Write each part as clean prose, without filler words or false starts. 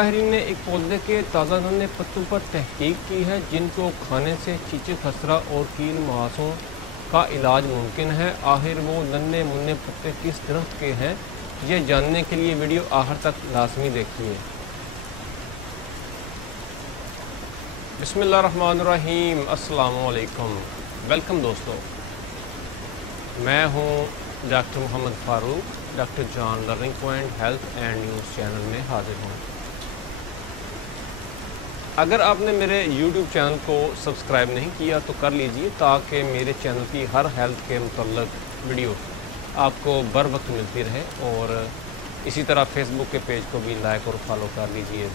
माहिरीन ने एक पौधे के ताज़ा नन्हे पत्तों पर तहकीक की है जिनको खाने से चीचे खसरा और कील मुहासों का इलाज मुमकिन है। आखिर वो नन्हे मुन्ने पत्ते किस दरख्त के हैं, ये जानने के लिए वीडियो आखिर तक लाजमी देखिए। बिस्मिल्लाहिर्रहमानिर्रहीम, अस्सलामु अलैकुम। वेलकम दोस्तों, मैं हूँ doctor Mohammad Farooq, doctor John learning point health and news channel में हाजिर हूँ। अगर आपने मेरे YouTube चैनल को सब्सक्राइब नहीं किया तो कर लीजिए ताकि मेरे चैनल की हर हेल्थ के मुतल्लिक़ वीडियो आपको बर वक्त मिलती रहे, और इसी तरह फेसबुक के पेज को भी लाइक और फॉलो कर लीजिए।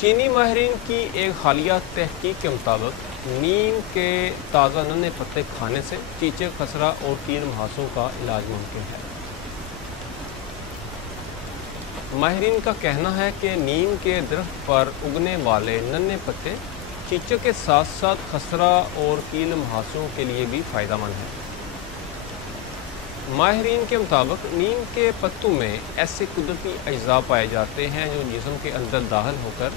चीनी माहिरीन की एक हालिया तहकीक के मुताबिक नीम के ताज़ा नन्हे पत्ते खाने से चीचे खसरा और कील मुहासों का इलाज मुमकिन है। माहिरीन का कहना है कि नीम के दरख्त पर उगने वाले नन्हे पत्ते चीचे के साथ साथ खसरा और कील मुहासों के लिए भी फ़ायदेमंद है। माहिरीन के मुताबिक नीम के पत्तों में ऐसे कुदरती अज्जा पाए जाते हैं जो जिस्म के अंदर दाखिल होकर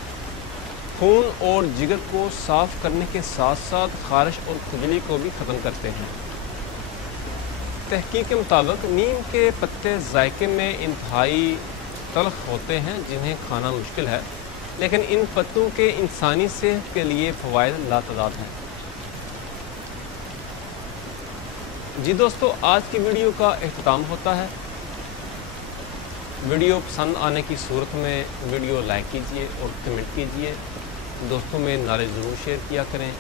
खून और जिगर को साफ़ करने के साथ साथ खारिश और खुजली को भी ख़त्म करते हैं। तहकीक के मुताबिक नीम के पत्ते जायके में इंतहाई तल्ख होते हैं जिन्हें खाना मुश्किल है, लेकिन इन पत्तों के इंसानी सेहत के लिए फ़वाइद लातदाद हैं। जी दोस्तों, आज की वीडियो का इख्तिताम होता है। वीडियो पसंद आने की सूरत में वीडियो लाइक कीजिए और कमेंट कीजिए। दोस्तों में नॉलेज ज़रूर शेयर किया करें।